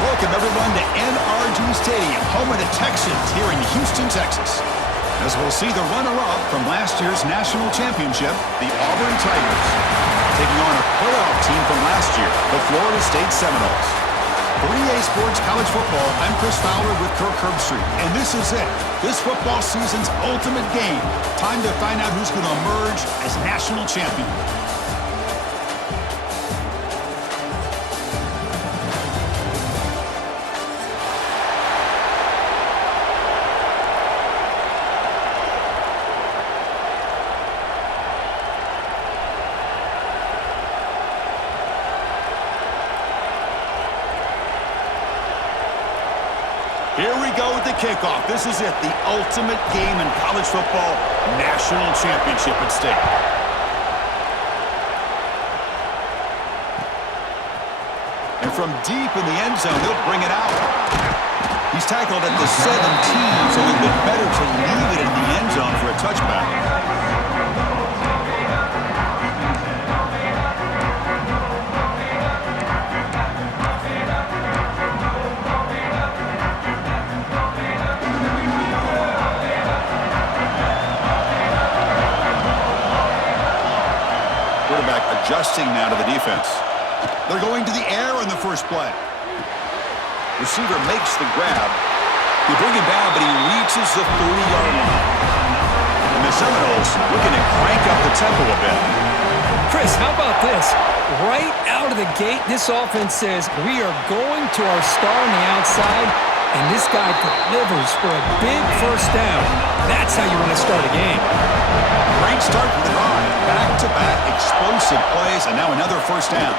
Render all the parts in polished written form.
Welcome, everyone, to NRG Stadium, home of the Texans here in Houston, Texas. As we'll see the runner-up from last year's national championship, the Auburn Tigers, taking on a playoff team from last year, the Florida State Seminoles. For EA Sports College Football, I'm Chris Fowler with Kirk Herbstreit, and this is it. This football season's ultimate game. Time to find out who's going to emerge as national champion. Here we go with the kickoff. This is it, the ultimate game in college football, national championship at stake. And from deep in the end zone, they'll bring it out. He's tackled at the 17, so it would be better to leave it in the end zone for a touchback. Adjusting now to the defense. They're going to the air in the first play. Receiver makes the grab. They bring him down, but he reaches the 30-yard line. And the Seminoles looking to crank up the tempo a bit. Chris, how about this? Right out of the gate, this offense says, we are going to our star on the outside, and this guy delivers for a big first down. That's how you want to start a game. Great start for the drive. Back-to-back explosive plays, and now another first down.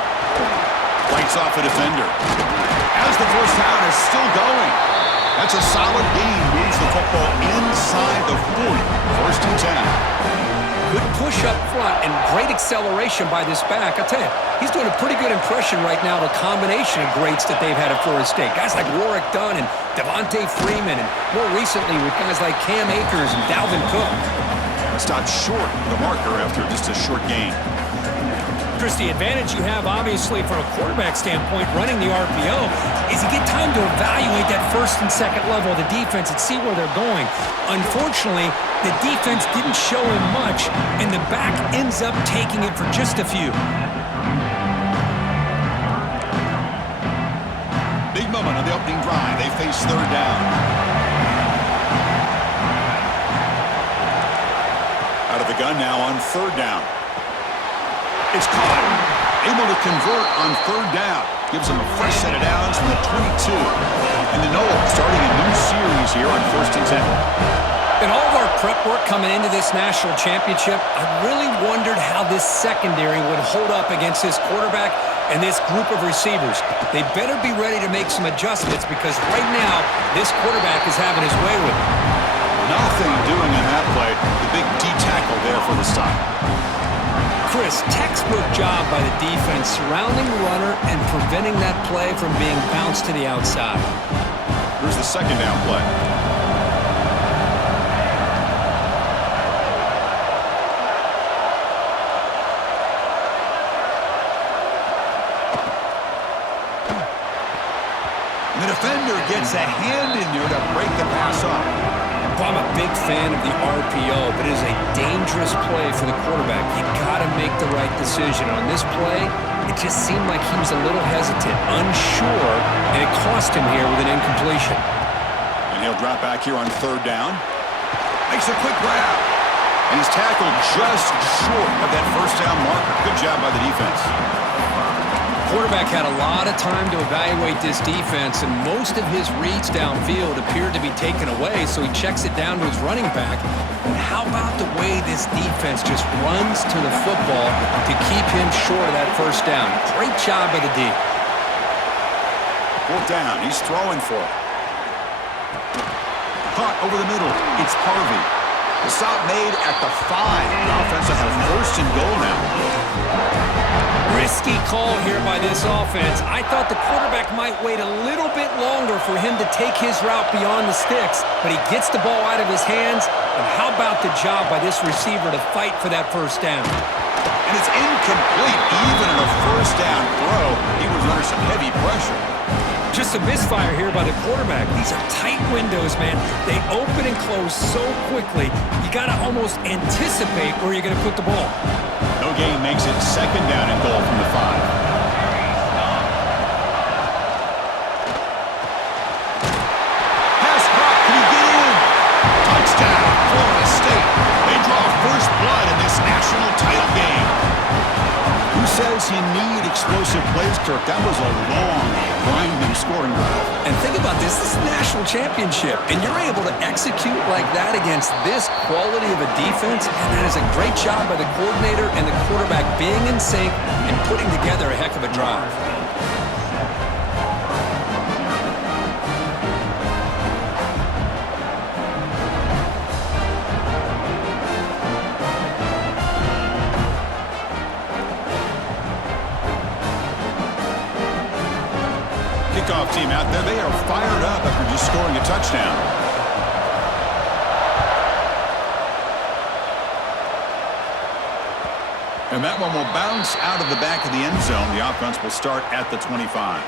Fights off a defender. As the first down is still going. That's a solid gain. Moves the football inside the 40. First and 10. Good push up front and great acceleration by this back. I'll tell you, he's doing a pretty good impression right now of a combination of greats that they've had at Florida State. Guys like Warwick Dunn and Devontae Freeman, and more recently with guys like Cam Akers and Dalvin Cook. Stopped short of the marker after just a short gain. Chris, the advantage you have, obviously, from a quarterback standpoint, running the RPO, is you get time to evaluate that first and second level of the defense and see where they're going. Unfortunately, the defense didn't show him much, and the back ends up taking it for just a few. Big moment on the opening drive. They face third down. Out of the gun now on third down. It's caught. Able to convert on third down. Gives them a fresh set of downs from the 22. And the Noles starting a new series here on first and 10. In all of our prep work coming into this national championship, I really wondered how this secondary would hold up against this quarterback and this group of receivers. They better be ready to make some adjustments because right now, this quarterback is having his way with it. Nothing doing in that play. The big D tackle there for the stop. Chris, textbook job by the defense surrounding the runner and preventing that play from being bounced to the outside. Here's the second down play. The defender gets a hand in there to break the pass up. I'm a big fan of the RPO, but it is a dangerous play for the quarterback. You got to make the right decision. On this play, it just seemed like he was a little hesitant, unsure, and it cost him here with an incompletion. And he'll drop back here on third down. Makes a quick grab. And he's tackled just short of that first down marker. Good job by the defense. Quarterback had a lot of time to evaluate this defense, and most of his reads downfield appeared to be taken away, so he checks it down to his running back. And how about the way this defense just runs to the football to keep him short of that first down? Great job by the D. Fourth down. He's throwing for it. Caught over the middle. It's Harvey. The stop made at the 5. The offense will have first and goal now. Risky call here by this offense. I thought the quarterback might wait a little bit longer for him to take his route beyond the sticks, but he gets the ball out of his hands, and how about the job by this receiver to fight for that first down? And it's incomplete. Even in a first down throw, he was under some heavy pressure. Just a misfire here by the quarterback. These are tight windows, man. They open and close so quickly, you got to almost anticipate where you're going to put the ball. No gain makes it second down and goal from the 5. Florida State. They draw first blood in this national title game. Who says you need explosive plays, Kirk? That was a long, grinding scoring drive. And think about this. This is a national championship, and you're able to execute like that against this quality of a defense, and that is a great job by the coordinator and the quarterback being in sync and putting together a heck of a drive. Kickoff team out there, they are fired up after just scoring a touchdown. And that one will bounce out of the back of the end zone. The offense will start at the 25.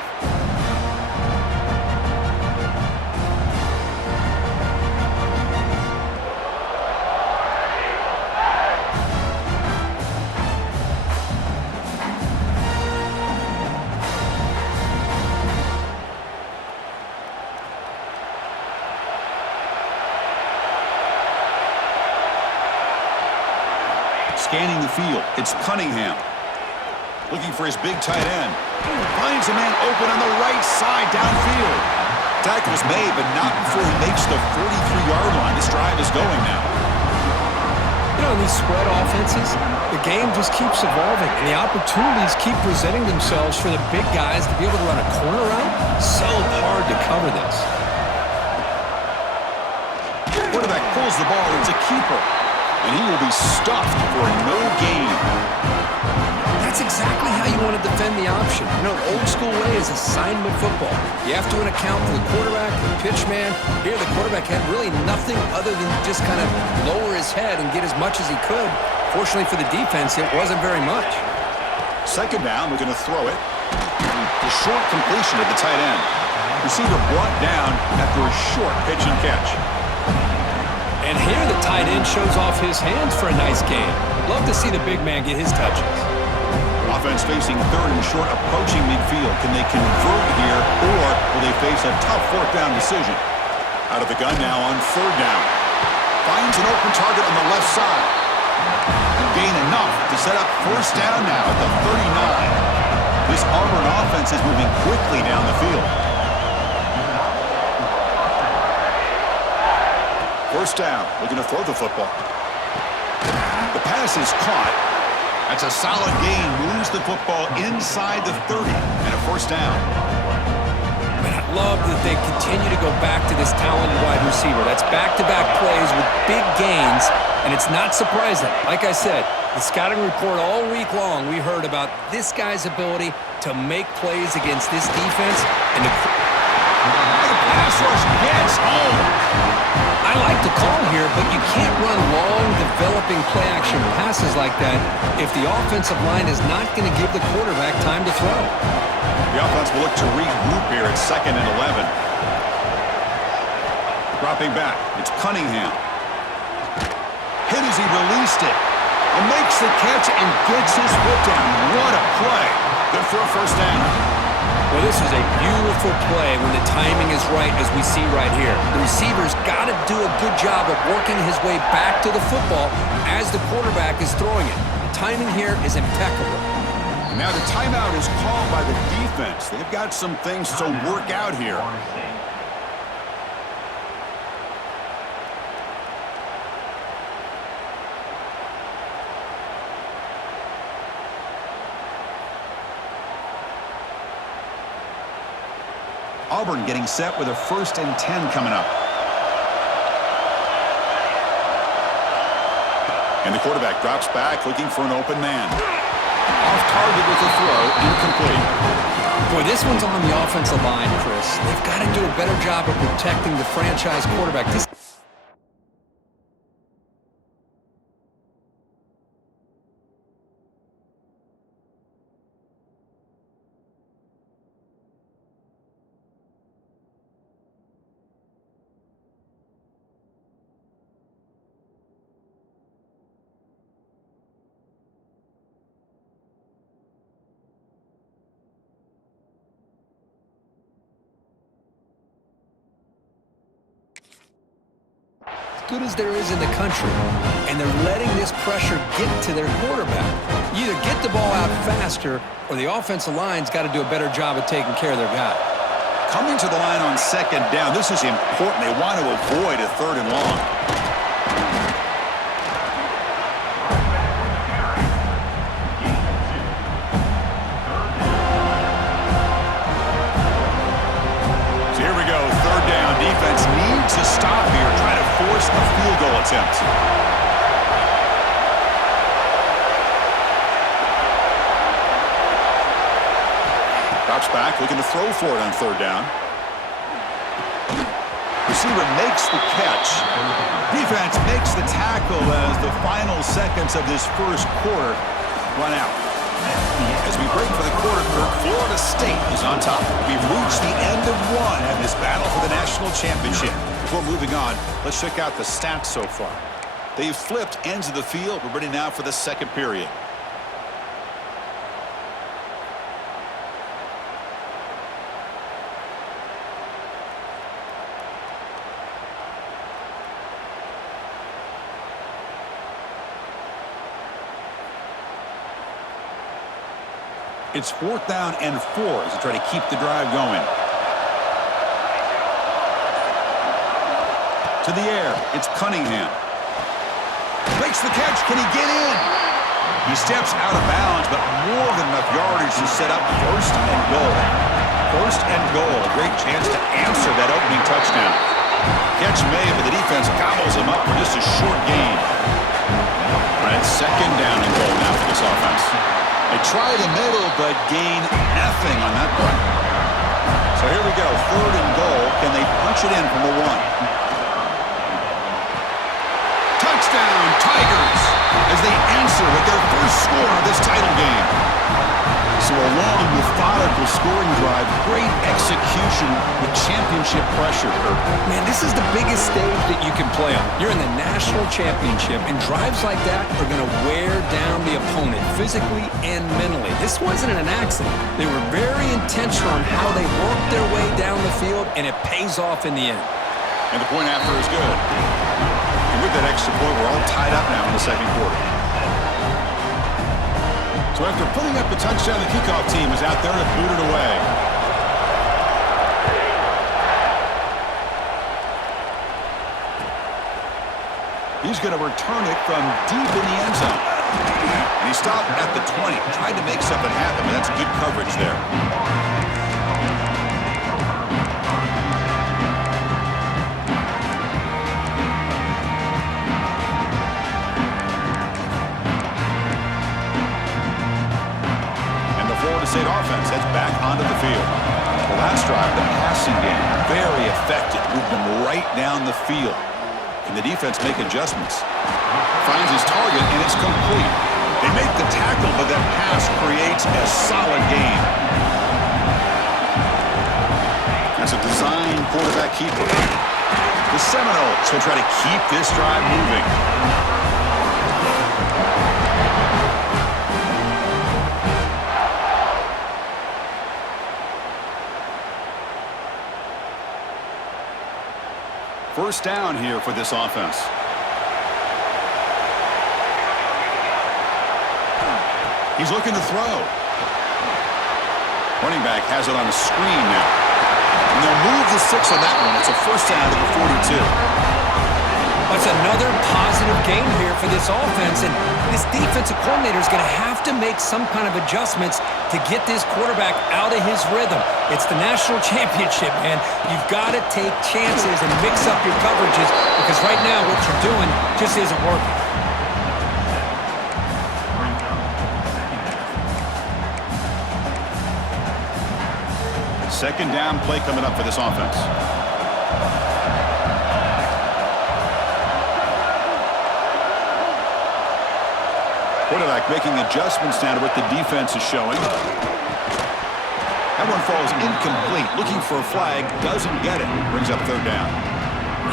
Scanning the field, it's Cunningham. Looking for his big tight end. Finds a man open on the right side downfield. Tackle's made, but not before he makes the 43-yard line. This drive is going now. You know, in these spread offenses, the game just keeps evolving, and the opportunities keep presenting themselves for the big guys to be able to run a corner route. So hard to cover this. Quarterback pulls the ball. It's a keeper. And he will be stuffed for no gain. That's exactly how you want to defend the option. You know, the old school way is assignment football. You have to account for the quarterback, the pitch man. Here, the quarterback had really nothing other than just kind of lower his head and get as much as he could. Fortunately for the defense, it wasn't very much. Second down, we're going to throw it. The short completion to the tight end. Receiver brought down after a short pitch and catch. And here the tight end shows off his hands for a nice gain. Love to see the big man get his touches. Offense facing third and short, approaching midfield. Can they convert here, or will they face a tough fourth down decision? Out of the gun now on third down. Finds an open target on the left side. And gain enough to set up first down now at the 39. This Auburn offense is moving quickly down the field. First down, looking to throw the football. The pass is caught. That's a solid gain. Moves the football inside the 30 and a first down. Man, I love that they continue to go back to this talented wide receiver. That's back-to-back plays with big gains, and it's not surprising. Like I said, the scouting report all week long, we heard about this guy's ability to make plays against this defense. And the pass rush gets home. I like the call here, but you can't run long, developing play-action passes like that if the offensive line is not going to give the quarterback time to throw. The offense will look to regroup here at 2nd and 11. Dropping back, it's Cunningham. Hit as he released it. And makes the catch and gets his foot down. What a play. Good for a first down. Well, this is a beautiful play when the timing is right, as we see right here. The receiver's got to do a good job of working his way back to the football as the quarterback is throwing it. The timing here is impeccable. And now the timeout is called by the defense. They've got some things to work out here. Auburn getting set with a 1st and 10 coming up. And the quarterback drops back looking for an open man. Off target with a throw, incomplete. Boy, this one's on the offensive line, Chris. They've got to do a better job of protecting the franchise quarterback. This good as there is in the country, and they're letting this pressure get to their quarterback. You either get the ball out faster, or the offensive line's got to do a better job of taking care of their guy. Coming to the line on second down, this is important. They want to avoid a third and long. So here we go, third down. Defense needs a stop here, trying to force a field goal attempt. Drops back, looking to throw for it on third down. Receiver makes the catch. Defense makes the tackle as the final seconds of this first quarter run out. As we break for the quarter, Florida State is on top. We've reached the end of one in this battle for the national championship. Before moving on, let's check out the stats so far. They've flipped ends of the field. We're ready now for the second period. It's 4th down and 4 as they try to keep the drive going. To the air, it's Cunningham. Makes the catch, can he get in? He steps out of bounds, but more than enough yardage to set up 1st and goal. 1st and goal, a great chance to answer that opening touchdown. Catch made, but the defense gobbles him up for just a short gain. All right, 2nd down and goal now for this offense. They try the middle, but gain nothing on that play. So here we go, 3rd and goal. Can they punch it in from the 1? Touchdown, Tigers, as they answer with their first score of this title game. So a long, methodical scoring drive, great execution with championship pressure. Man, this is the biggest stage that you can play on. You're in the national championship, and drives like that are going to wear down the opponent physically and mentally. This wasn't an accident. They were very intentional on how they worked their way down the field, and it pays off in the end. And the point after is good. And with that extra point, we're all tied up now in the second quarter. So after putting up the touchdown, the kickoff team is out there to boot it away. He's going to return it from deep in the end zone. And he stopped at the 20. Tried to make something happen, but that's good coverage there. State offense heads back onto the field. The last drive, the passing game, very effective. Moved them right down the field. Can the defense make adjustments? Finds his target, and it's complete. They make the tackle, but that pass creates a solid gain. That's a design quarterback keeper. The Seminoles will try to keep this drive moving. First down here for this offense. He's looking to throw. Running back has it on the screen now. And they'll move the 6 on that one. It's a first down to the 42. That's another positive game here for this offense, and this defensive coordinator is going to have to make some kind of adjustments to get this quarterback out of his rhythm. It's the national championship, man. You've got to take chances and mix up your coverages, because right now what you're doing just isn't working. Second down play coming up for this offense. Quarterback making adjustments now to what the defense is showing. That one falls incomplete. Looking for a flag, doesn't get it. Brings up third down.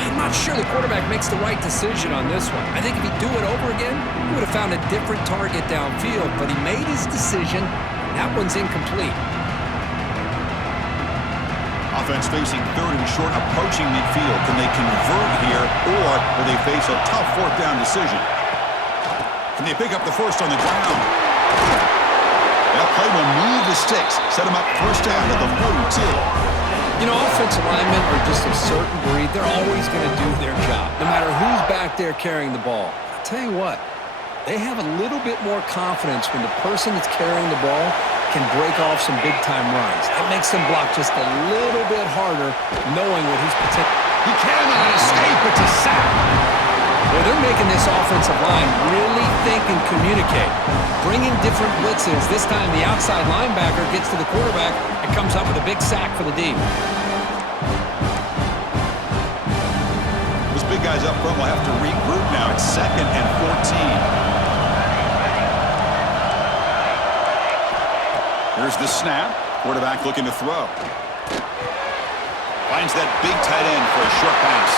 I'm not sure the quarterback makes the right decision on this one. I think if he'd do it over again, he would have found a different target downfield, but he made his decision. That one's incomplete. offense facing third and short, approaching midfield. Can they convert here, or will they face a tough fourth down decision? Can they pick up the first on the ground? That play will move the sticks, set them up first down at the 42. You know, offensive linemen are just a certain breed. They're always going to do their job, no matter who's back there carrying the ball. I'll tell you what, they have a little bit more confidence when the person that's carrying the ball can break off some big-time runs. That makes them block just a little bit harder, knowing what he's potential. He cannot escape. It's a sack. Well, they're making this offensive line really think and communicate, bringing different blitzes. This time the outside linebacker gets to the quarterback and comes up with a big sack for the D. Those big guys up front will have to regroup now. It's 2nd and 14. Here's the snap. Quarterback looking to throw. Finds that big tight end for a short pass.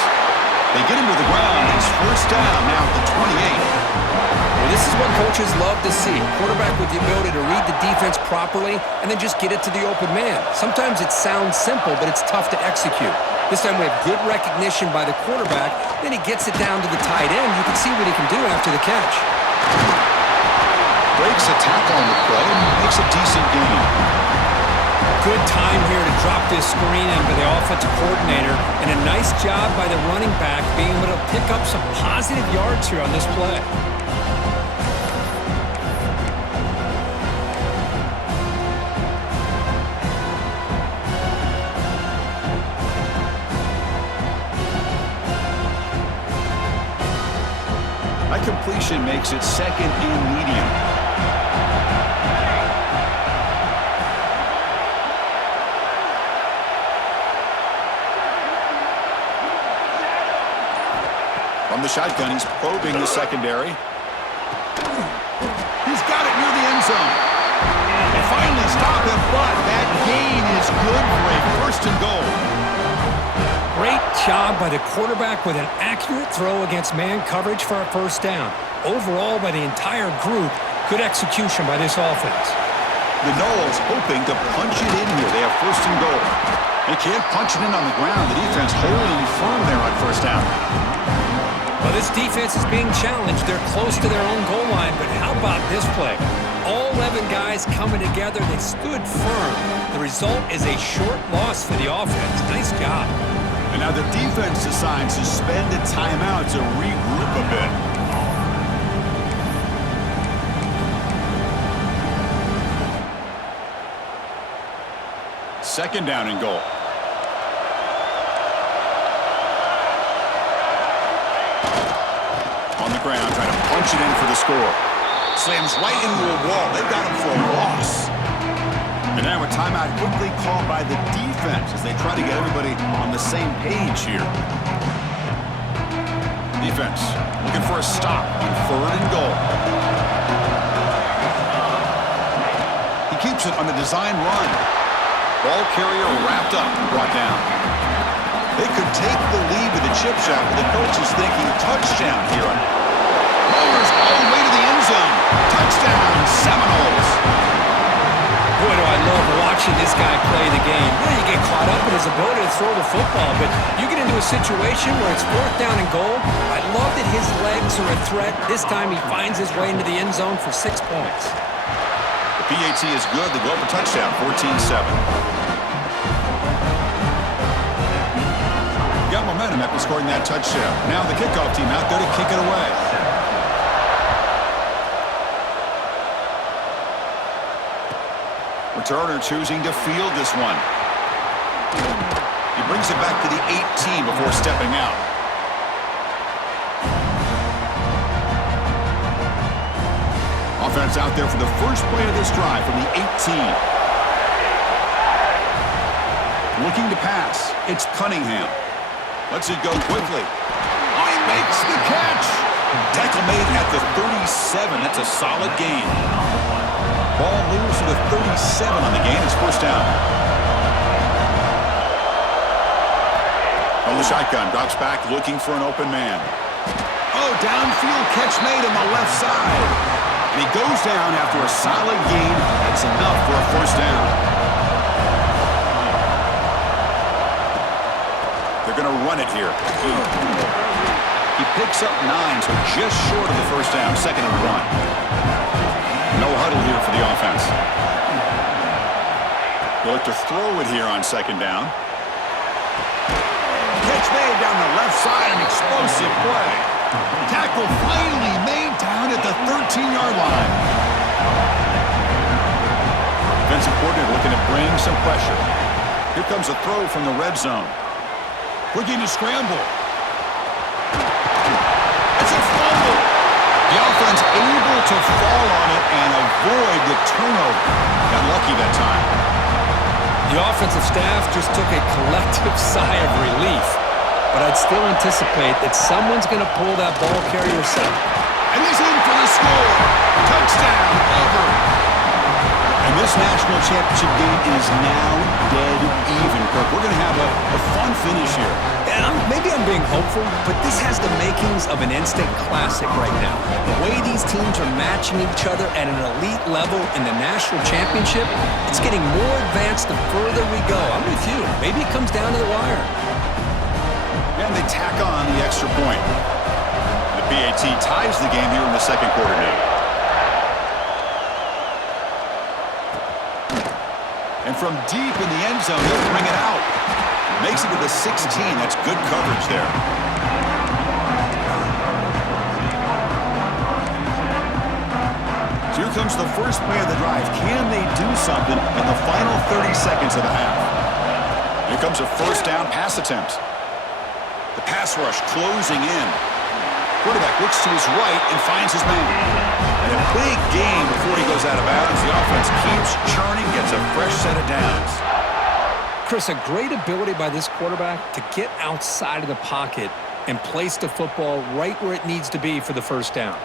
They get him to the ground. It's first down now at the 28. Well, this is what coaches love to see. A quarterback with the ability to read the defense properly and then just get it to the open man. Sometimes it sounds simple, but it's tough to execute. This time we have good recognition by the quarterback. Then he gets it down to the tight end. You can see what he can do after the catch. Breaks a tackle on the play and makes a decent gain. Good time here to drop this screen in by the offensive coordinator, and a nice job by the running back being able to pick up some positive yards here on this play. That completion makes it 2nd and medium. From the shotgun, he's probing the secondary. He's got it near the end zone. They finally stop him, but that gain is good for a 1st and goal. Great job by the quarterback with an accurate throw against man coverage for a 1st down. Overall, by the entire group, good execution by this offense. The Noles hoping to punch it in here. They have 1st and goal. They can't punch it in on the ground. The defense holding firm there on 1st down. Well, this defense is being challenged. They're close to their own goal line, but how about this play? All 11 guys coming together. They stood firm. The result is a short loss for the offense. Nice job. And now the defense decides to spend a timeout to regroup a bit. Second down and goal. On the ground, trying to punch it in for the score. Slams right into a wall. They've got him for a loss. And now a timeout quickly called by the defense as they try to get everybody on the same page here. Defense looking for a stop on 3rd and goal. He keeps it on the design run. Ball carrier wrapped up and brought down. They could take the lead with a chip shot, but the coach is thinking touchdown here. Mowers all the way to the end zone. Touchdown, Seminoles. Boy, do I love watching this guy play the game. Yeah, you get caught up in his ability to throw the football, but you get into a situation where it's 4th down and goal. I love that his legs are a threat. This time he finds his way into the end zone for 6 points. The PAT is good. They go up a touchdown, 14-7. Got momentum after scoring that touchdown. Now the kickoff team out there to kick it away. Returner choosing to field this one. He brings it back to the 18 before stepping out. Offense out there for the first play of this drive from the 18. Looking to pass. It's Cunningham. Lets it go quickly. Oh, he makes the catch. Tackle made at the 37. That's a solid gain. Ball moves to the 37 on the gain. It's 1st down. From the shotgun, drops back looking for an open man. Oh, downfield catch made on the left side. And he goes down after a solid gain. That's enough for a 1st down. They're going to run it here. He picks up 9, so just short of the first down, 2nd and 1. No huddle here for the offense. They'll look to throw it here on 2nd down. Catch made down the left side, an explosive play. Tackle finally made down at the 13-yard line. Defensive coordinator looking to bring some pressure. Here comes a throw from the red zone. Looking to scramble. It's a fumble. The offense able to fall on it and avoid the turnover. Got lucky that time. The offensive staff just took a collective sigh of relief. But I'd still anticipate that someone's going to pull that ball carrier set. And he's in for the score. Touchdown, Auburn. And this national championship game is now dead even, Kirk. We're going to have a fun finish here. Yeah, maybe I'm being hopeful, but this has the makings of an instant classic right now. The way these teams are matching each other at an elite level in the national championship, it's getting more advanced the further we go. I'm with you. Maybe it comes down to the wire. And they tack on the extra point. The BAT ties the game here in the 2nd quarter now. And from deep in the end zone, he'll bring it out. Makes it to the 16. That's good coverage there. So here comes the first play of the drive. Can they do something in the final 30 seconds of the half? Here comes a first down pass attempt. The pass rush closing in. Quarterback looks to his right and finds his man. And a big gain before he goes out of bounds. The offense keeps churning, gets a fresh set of downs. Chris, a great ability by this quarterback to get outside of the pocket and place the football right where it needs to be for the first down.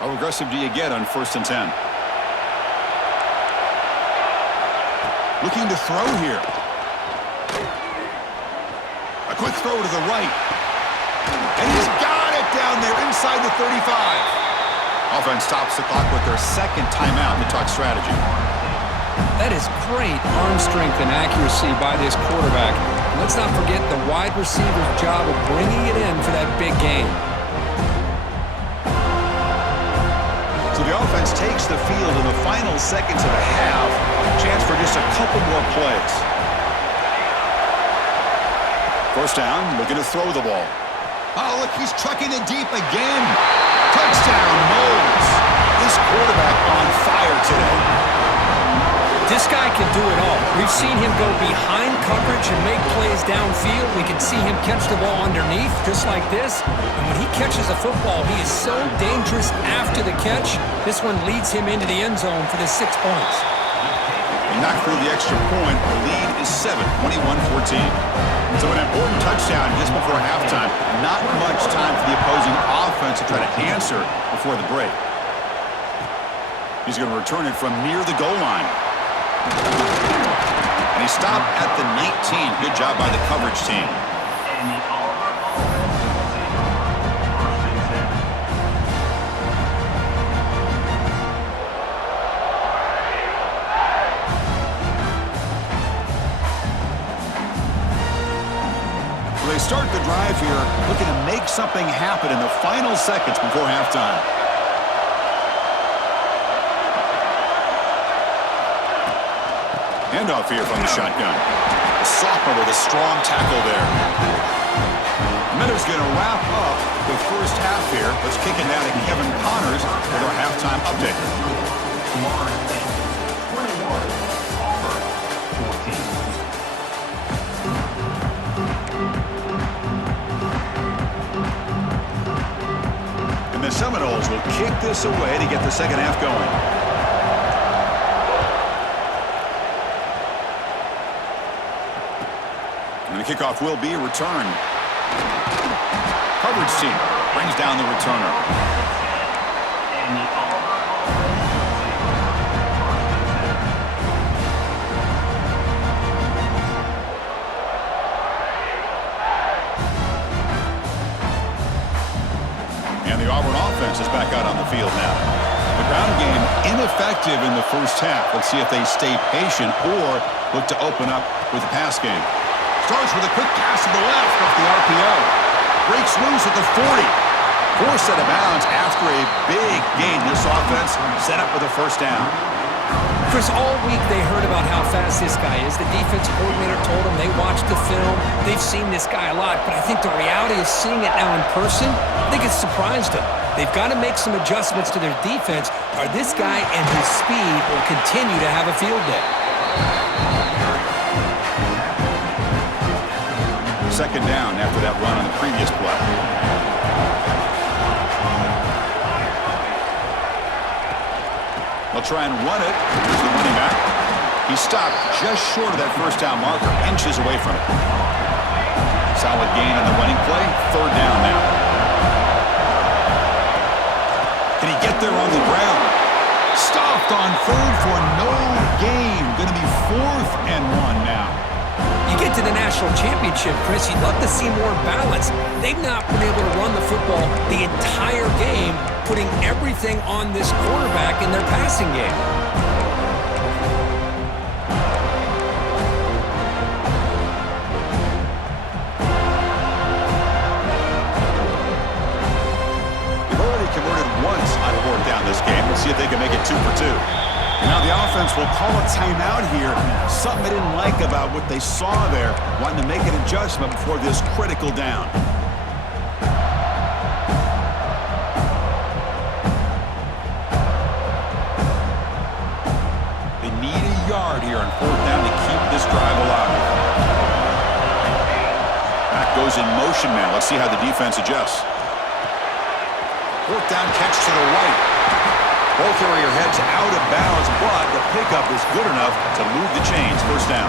How aggressive do you get on 1st and 10? Looking to throw here. A quick throw to the right. And he's got it down there inside the 35. Offense stops the clock with their 2nd timeout to talk strategy. That is great arm strength and accuracy by this quarterback. Let's not forget the wide receiver's job of bringing it in for that big game. So the offense takes the field in the final seconds of the half. Chance for just a couple more plays. First down, looking to throw the ball. Oh, look, he's trucking it deep again. Touchdown, Knowles. This quarterback on fire today. This guy can do it all. We've seen him go behind coverage and make plays downfield. We can see him catch the ball underneath, just like this. And when he catches a football, he is so dangerous after the catch. This one leads him into the end zone for the 6 points. He knocked through the extra point. The lead is 7, 21-14. So an important touchdown just before halftime. Not much time for the opposing offense to try to answer before the break. He's going to return it from near the goal line. And he stopped at the 19. Good job by the coverage team. So they start the drive here, looking to make something happen in the final seconds before halftime. Handoff here from the shotgun. The sophomore with a strong tackle there. Miller's going to wrap up the first half here. Let's kick it now to Kevin Connors with our halftime update. And the Seminoles will kick this away to get the second half going. And the kickoff will be returned. Coverage team brings down the returner. And the Auburn offense is back out on the field now. The ground game ineffective in the first half. Let's see if they stay patient or look to open up with the pass game. Starts with a quick pass to the left off the RPO. Breaks loose at the 40. Forced out of bounds after a big gain. This offense set up with a first down. Chris, all week they heard about how fast this guy is. The defensive coordinator told them they watched the film. They've seen this guy a lot, but I think the reality is seeing it now in person, I think it's surprised them. They've got to make some adjustments to their defense, or this guy and his speed will continue to have a field day. Second down after that run on the previous play. They'll try and run it. Here's the running back. He stopped just short of that first down marker, inches away from it. Solid gain on the running play. Third down now. Can he get there on the ground? Stopped on third for no gain. Going to be 4th and 1 now. You get to the national championship, Chris, you'd love to see more balance. They've not been able to run the football the entire game, putting everything on this quarterback in their passing game. They've already converted once on 4th down this game. Let's see if they can make it 2 for 2. Now the offense will call a timeout here. Something they didn't like about what they saw there. Wanting to make an adjustment before this critical down. They need a yard here on 4th down to keep this drive alive. That goes in motion now. Let's see how the defense adjusts. 4th down catch to the right. Ball carrier heads out of bounds, but the pickup is good enough to move the chains. First down.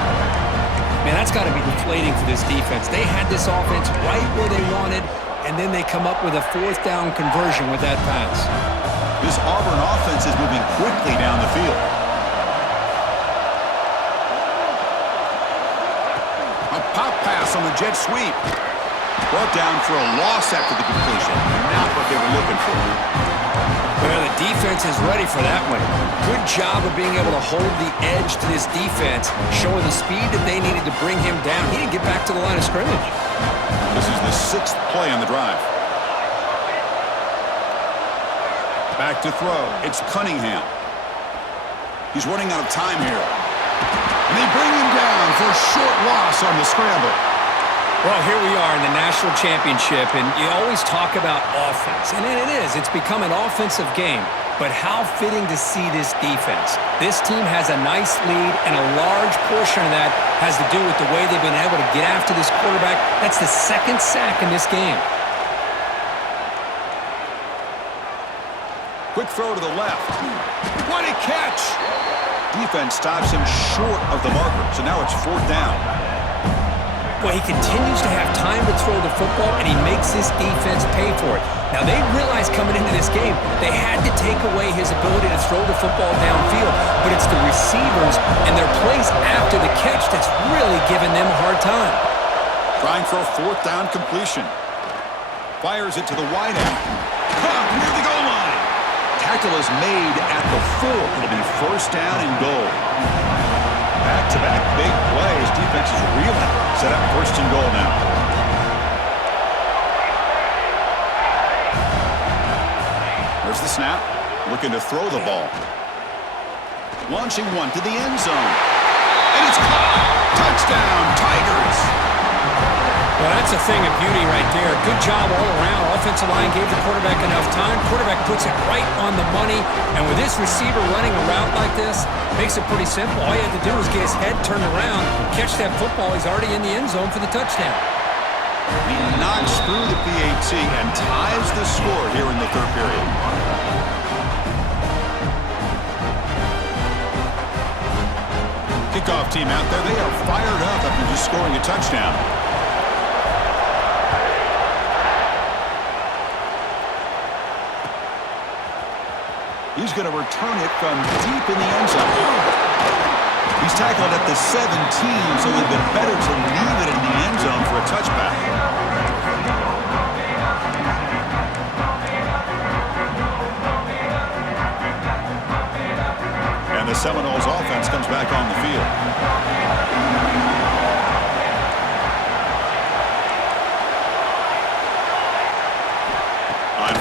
Man, that's got to be deflating for this defense. They had this offense right where they wanted, and then they come up with a 4th down conversion with that pass. This Auburn offense is moving quickly down the field. A pop pass on the jet sweep. Brought down for a loss after the completion. Not what they were looking for. Well, the defense is ready for that one. Good job of being able to hold the edge to this defense, showing the speed that they needed to bring him down. He didn't get back to the line of scrimmage. This is the 6th play on the drive. Back to throw. It's Cunningham. He's running out of time here. And they bring him down for a short loss on the scramble. Well, here we are in the national championship, and you always talk about offense. And it is. It's become an offensive game. But how fitting to see this defense. This team has a nice lead, and a large portion of that has to do with the way they've been able to get after this quarterback. That's the 2nd sack in this game. Quick throw to the left. What a catch! Defense stops him short of the marker, so now it's 4th down. Well, he continues to have time to throw the football, and he makes his defense pay for it. Now, they realized coming into this game, they had to take away his ability to throw the football downfield, but it's the receivers and their plays after the catch that's really giving them a hard time. Trying for a 4th down completion. Fires it to the wide end. Caught near the goal line. Tackle is made at the 4. It'll be 1st down and goal. Back-to-back big plays. Defense is reeling. Set up 1st and goal now. There's the snap. Looking to throw the ball. Launching one to the end zone. And it's caught. Touchdown, Tigers. Well, that's a thing of beauty right there. Good job all around. Offensive line gave the quarterback enough time. Quarterback puts it right on the money. And with this receiver running a route like this, makes it pretty simple. All you have to do is get his head turned around, catch that football. He's already in the end zone for the touchdown. He knocks through the PAT and ties the score here in the 3rd period. Kickoff team out there. They are fired up after just scoring a touchdown. He's going to return it from deep in the end zone. He's tackled at the 17, so it would have been better to leave it in the end zone for a touchback. And the Seminoles offense comes back on the field.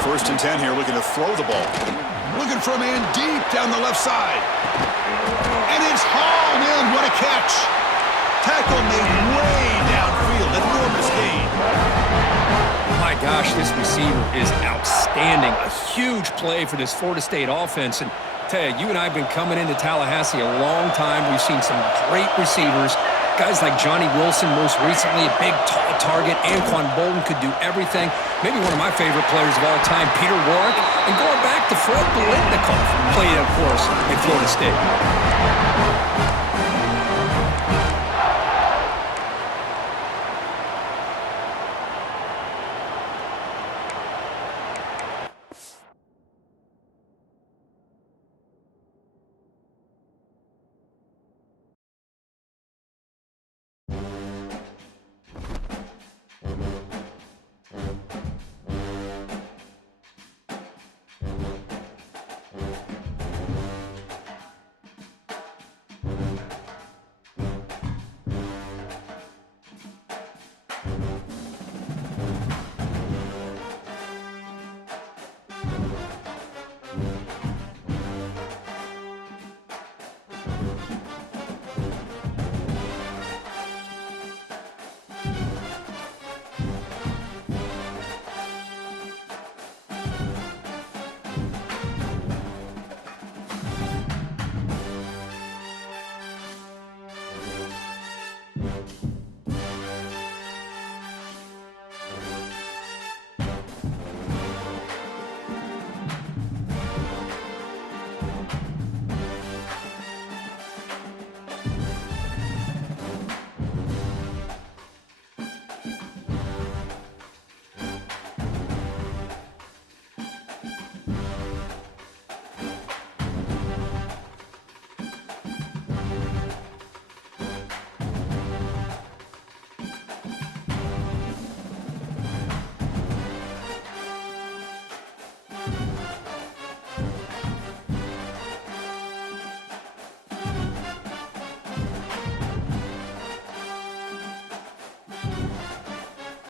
First and 10 here, looking to throw the ball. Looking for a man deep down the left side. And it's hauled in. What a catch. Tackle made way downfield. Enormous gain. My gosh, this receiver is outstanding. A huge play for this Florida State offense. And tell you, you and I have been coming into Tallahassee a long time. We've seen some great receivers. Guys like Johnny Wilson, most recently, a big, tall target. Anquan Bolden could do everything. Maybe one of my favorite players of all time, Peter Warrick. And going back to Fred Biletnikoff, played, of course, at Florida State.